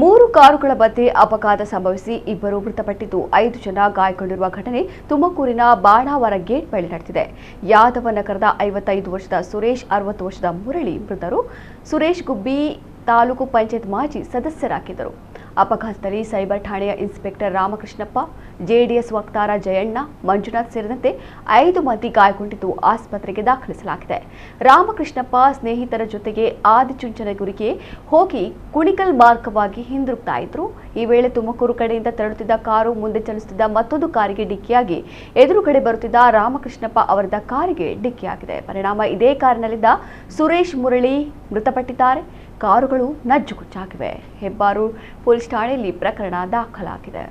ಮೂರು ಕಾರುಗಳ ಮಧ್ಯೆ ಅಪಘಾತ ಸಂಭವಿಸಿ ಇಬ್ಬರು ಮೃತಪಟ್ಟಿದ್ದು 5 ಜನ ಗಾಯಗೊಂಡಿರುವ ಘಟನೆ ತುಮಕೂರಿನ ಬಾಣಾವರ ಗೇಟ್ ಬಳಿ ನಡೆದಿದೆ. ಯಾದವ ನಗರದ 55 ವರ್ಷದ ಸುರೇಶ್, 60 ವರ್ಷದ ಮುರಳಿ ಮೃತರು. ಸುರೇಶ್ ಗುಬ್ಬಿ ತಾಲೂಕು ಪಂಚಾಯತ್ ಮಾಜಿ ಸದಸ್ಯರಾಗಿದ್ದರು. ಅಪಘಾತದಲ್ಲಿ ಸೈಬರ್ ಠಾಣೆಯ ಇನ್ಸ್ಪೆಕ್ಟರ್ ರಾಮಕೃಷ್ಣಪ್ಪ, ಜೆಡಿಎಸ್ ವಕ್ತಾರ ಜಯಣ್ಣ, ಮಂಜುನಾಥ್ ಸೇರಿದಂತೆ 5 ಮಂದಿ ಗಾಯಗೊಂಡಿದ್ದು ಆಸ್ಪತ್ರೆಗೆ ದಾಖಲಿಸಲಾಗಿದೆ. ರಾಮಕೃಷ್ಣಪ್ಪ ಸ್ನೇಹಿತರ ಜೊತೆಗೆ ಆದಿಚುಂಚನಗಿರಿಗೆ ಹೋಗಿ ಕುಣಿಕಲ್ ಮಾರ್ಗವಾಗಿ ಹಿಂದಿರುಗ್ತಾ ಇದ್ರು. ಈ ವೇಳೆ ತುಮಕೂರು ಕಡೆಯಿಂದ ತೆರಳುತ್ತಿದ್ದ ಕಾರು ಮುಂದೆ ಚಲಿಸುತ್ತಿದ್ದ ಮತ್ತೊಂದು ಕಾರಿಗೆ ಡಿಕ್ಕಿಯಾಗಿ ಎದುರುಗಡೆ ಬರುತ್ತಿದ್ದ ರಾಮಕೃಷ್ಣಪ್ಪ ಅವರದ ಕಾರಿಗೆ ಡಿಕ್ಕಿಯಾಗಿದೆ. ಪರಿಣಾಮ ಇದೇ ಕಾರಿನಲ್ಲಿದ್ದ ಸುರೇಶ್, ಮುರಳಿ ಮೃತಪಟ್ಟಿದ್ದಾರೆ. ಕಾರುಗಳು ನಜ್ಜುಗುಜ್ಜಾಗಿವೆ. ಹೆಬ್ಬಾರು ಪೊಲೀಸ್ ಠಾಣೆಯಲ್ಲಿ ಪ್ರಕರಣ ದಾಖಲಾಗಿದೆ.